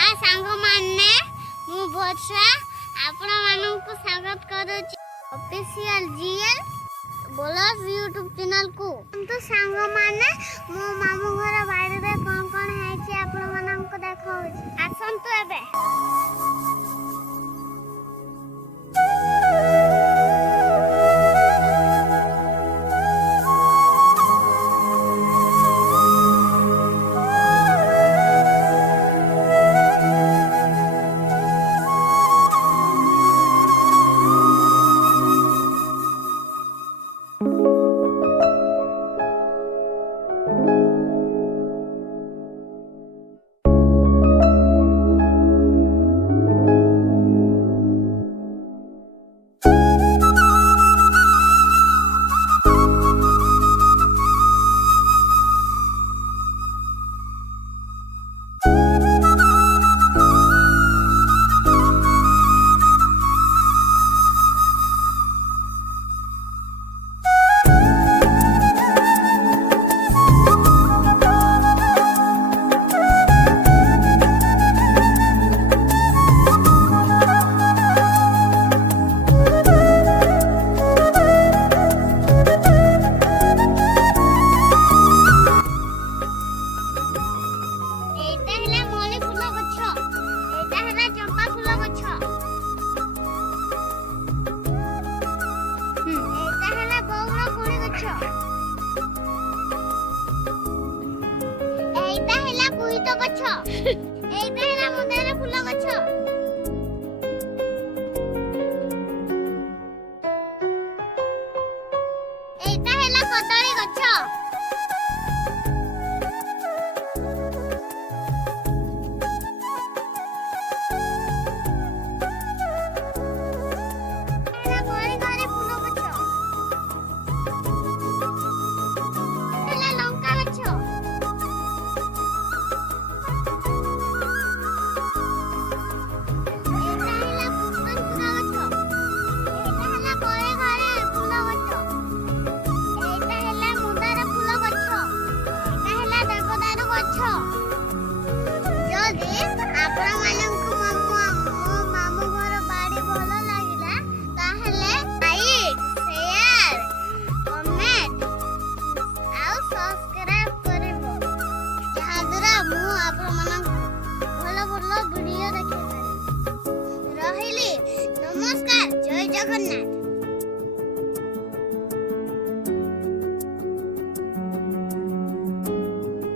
हाय सांगमाने मु वर्षा आपण माननकु स्वागत करूची official GL bolus YouTube channel को। तो सांगमाने मो मामू घर बाड़ी रे कोन कोन है छी आपण माननकु देखाउची आसंतु एबे। एइटा हैला मंदार फूल गछ एइटा हैला कदली गछ हैला बड़ी घरे फूल गछ हैला लंका गछ नमस्कार जय जगन्नाथ।